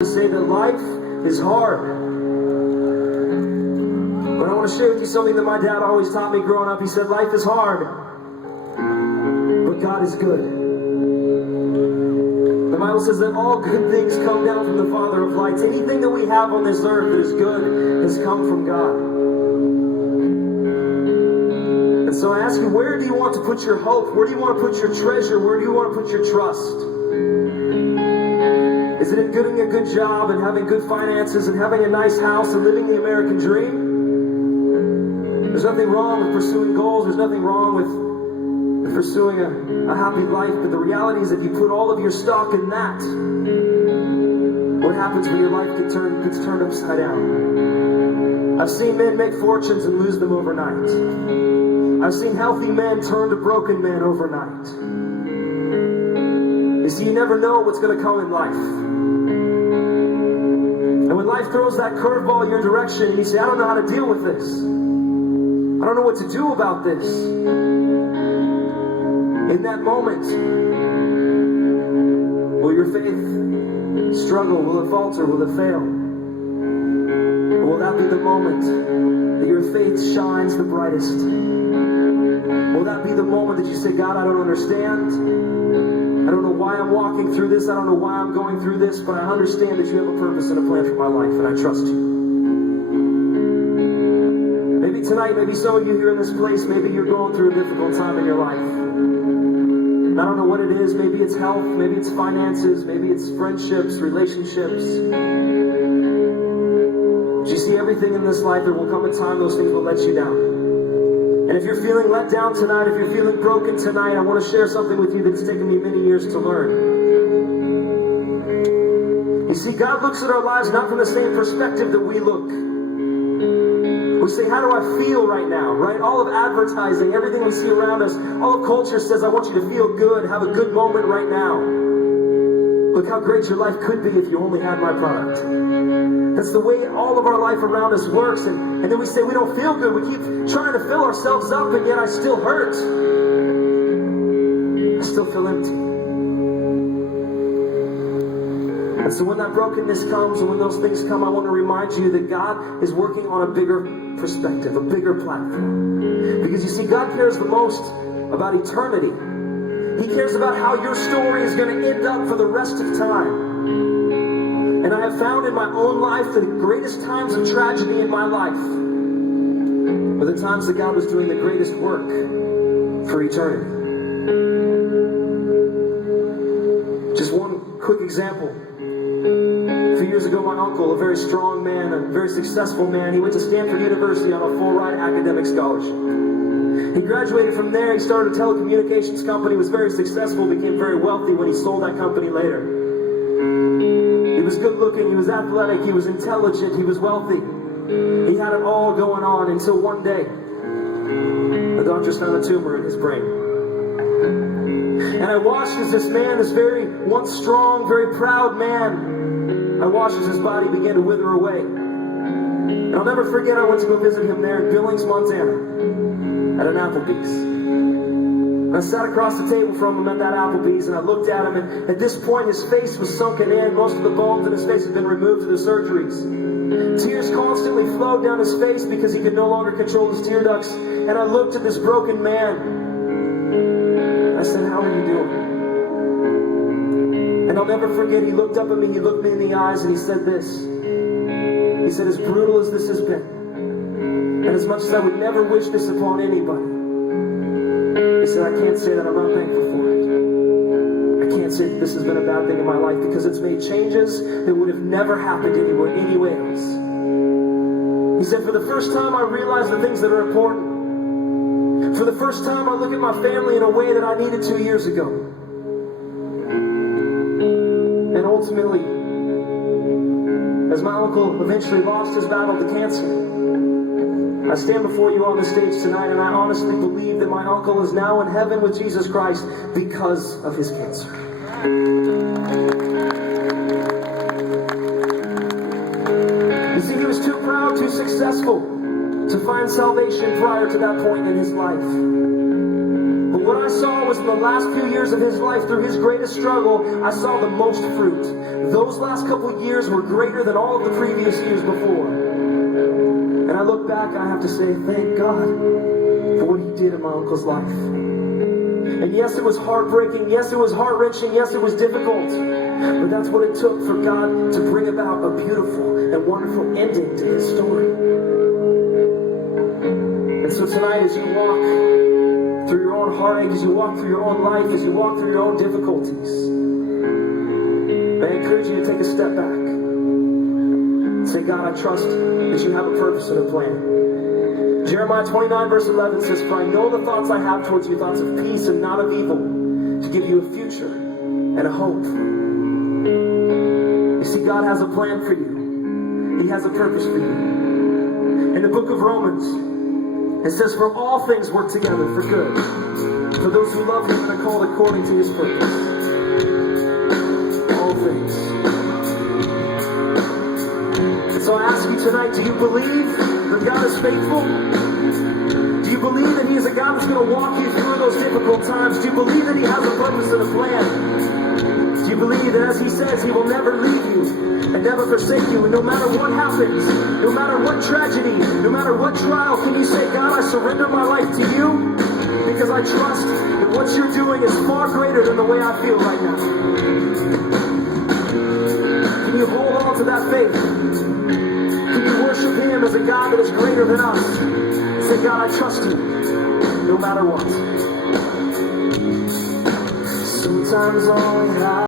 To say that life is hard. But I want to share with you something that my dad always taught me growing up. He said, life is hard, but God is good. The Bible says that all good things come down from the Father of lights. Anything that we have on this earth that is good has come from God. And so I ask you, where do you want to put your hope? Where do you want to put your treasure? Where do you want to put your trust? Is it in getting a good job and having good finances and having a nice house and living the American dream? There's nothing wrong with pursuing goals. There's nothing wrong with pursuing a happy life. But the reality is that you put all of your stock in that, what happens when your life gets turned upside down? I've seen men make fortunes and lose them overnight. I've seen healthy men turn to broken men overnight. You see, you never know what's going to come in life. And when life throws that curveball in your direction, and you say, I don't know how to deal with this. I don't know what to do about this. In that moment, will your faith struggle? Will it falter? Will it fail? Or will that be the moment that your faith shines the brightest? Will that be the moment that you say, God, I don't understand. I don't know why I'm walking through this. I don't know why I'm going through this, but I understand that you have a purpose and a plan for my life, and I trust you. Maybe tonight, maybe some of you here in this place, maybe you're going through a difficult time in your life. And I don't know what it is. Maybe it's health, maybe it's finances, maybe it's friendships, relationships. But you see, everything in this life, there will come a time those things will let you down. And if you're feeling let down tonight, if you're feeling broken tonight, I want to share something with you that's taken me many years to learn. You see, God looks at our lives not from the same perspective that we look. We say, how do I feel right now, right? All of advertising, everything we see around us, all of culture says, I want you to feel good, have a good moment right now. Look how great your life could be if you only had my product. That's the way all of our life around us works. And then we say we don't feel good. We keep trying to fill ourselves up, and yet I still hurt. I still feel empty. And so when that brokenness comes and when those things come, I want to remind you that God is working on a bigger perspective, a bigger platform. Because you see, God cares the most about eternity. He cares about how your story is going to end up for the rest of time. And I have found in my own life that the greatest times of tragedy in my life were the times that God was doing the greatest work for eternity. Just one quick example. A few years ago, my uncle, a very strong man, a very successful man, he went to Stanford University on a full-ride academic scholarship. He graduated from there. He started a telecommunications company, was very successful, became very wealthy when he sold that company later. He was good looking, he was athletic, he was intelligent, he was wealthy. He had it all going on until one day, the doctors found a tumor in his brain. And I watched as this man, this very once strong, very proud man, I watched as his body began to wither away. And I'll never forget, I went to go visit him there in Billings, Montana, at an Applebee's. And I sat across the table from him at that Applebee's, and I looked at him, and at this point his face was sunken in. Most of the bones in his face had been removed through the surgeries. Tears constantly flowed down his face because he could no longer control his tear ducts. And I looked at this broken man. I said, how are you doing? And I'll never forget, he looked up at me, he looked me in the eyes, and he said this. He said, as brutal as this has been, and as much as I would never wish this upon anybody, he said, I can't say that I'm not thankful for it. I can't say that this has been a bad thing in my life because it's made changes that would have never happened anywhere else. He said, for the first time I realized the things that are important. For the first time I look at my family in a way that I needed 2 years ago. And ultimately, as my uncle eventually lost his battle to cancer, I stand before you on the stage tonight, and I honestly believe that my uncle is now in heaven with Jesus Christ because of his cancer. You see, he was too proud, too successful to find salvation prior to that point in his life. But what I saw was in the last few years of his life, through his greatest struggle, I saw the most fruit. Those last couple years were greater than all of the previous years before. And I look back and I have to say, thank God for what he did in my uncle's life. And yes, it was heartbreaking. Yes, it was heart-wrenching. Yes, it was difficult. But that's what it took for God to bring about a beautiful and wonderful ending to his story. And so tonight, as you walk through your own heartache, as you walk through your own life, as you walk through your own difficulties, may I encourage you to take a step back and say, God, I trust that you have a purpose and a plan. Jeremiah 29 verse 11 says, for I know the thoughts I have towards you, thoughts of peace and not of evil, to give you a future and a hope. You see, God has a plan for you. He has a purpose for you. In the book of Romans, it says, for all things work together for good, for those who love him and are called according to his purpose. All things. And so I ask you tonight, do you believe that God is faithful? Do you believe that he is a God that's going to walk you through those difficult times? Do you believe that he has a purpose and a plan? Do you believe that, as he says, he will never leave you and never forsake you? And no matter what happens, no matter what tragedy, no matter what trial, can you say, God, I surrender my life to you because I trust that what you're doing is far greater than the way I feel right now? Can you hold on to that faith? Can you worship him as a God that is greater than us? Say, God, I trust you no matter what. Sometimes all I have